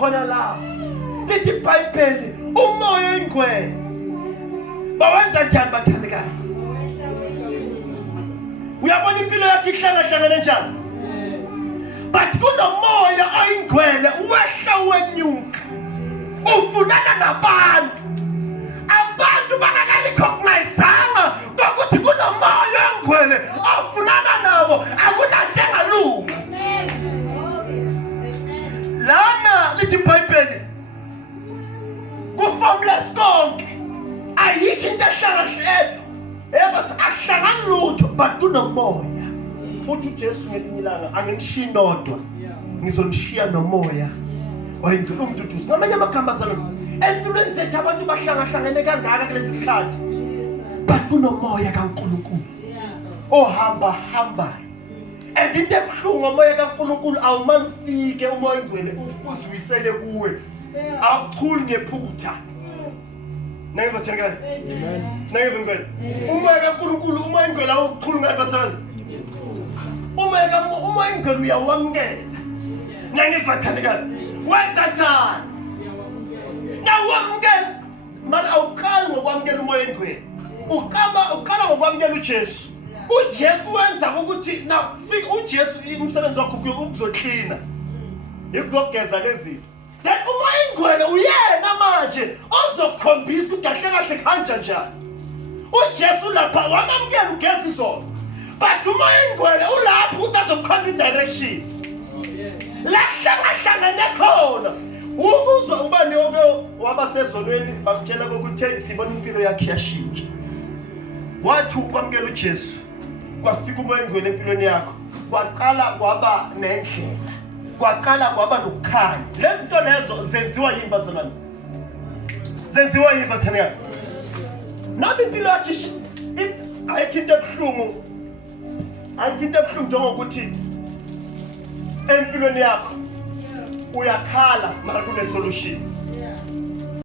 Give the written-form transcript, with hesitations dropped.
khona la lithi iBhayibheli umoya oyingcwele bawenza njani bathandekayo uyabona impilo yakhe ihlangahlangene njani but kunomoya oyingcwele wehla wenyuka ufunana nabantu abantu bangakalicognizeanga ukuthi kunomoya oyingcwele ofunana nabo akunanto engalunga lana lithi iBhayibheli ku-formless konke ayikho into ehlangahlelo ebase ahlangani lutho but kunomoya uthi uJesu ngelinye ilanga anginishiyi nodwa ngizonishiya nomoya oyingcwele umduduzi ngamanye amagama salona empilweni zethu abantu bahlangahlangene kangaka kulesi sikhathi but kunomoya kaNkulunkulu ohamba and into ebuhlungu ngomoya kaNkulunkulu awumanifike umoya oyingcwele uzwisele kuwe awuchuli ngephutha nange bathengane amen nange ngempela umoya kaNkulunkulu umoya oyingcwele awuchuli ngabasana umoya oyingcwele uyawamkela nange sibathandekane wenza njani nawamkela manje awuqali ngokwamkela umoya oyingcwele uqala ngokwamkela uJesu uJesu wenza ukuthi nafika uJesu umsebenzi wakhe ukuzoklina ikugeza lezi then umoya oyingcwele uyena manje ozokhombisa ukuthi kahle khanja njani uJesu lapha wamamkela ugeza izona but umoya oyingcwele ulapha utazokhomba indirection lahlangahlangene khona ukuzwa ubani wabasezonweni bakutshela ukuthi sibona impilo yakhe yashintsha wathi ukwamkela uJesu kwafika umoya oyingcwele empilweni yakho kwaqala kwaba nendlela kwaqala kwaba nokukhanya lezi zinto lezo zenziwa yini bazalwane zenziwa yini bathanda nami impilo yakhe ayikho into ebuhlungu njengokuthi empilweni yakho uyakhala mara kune solution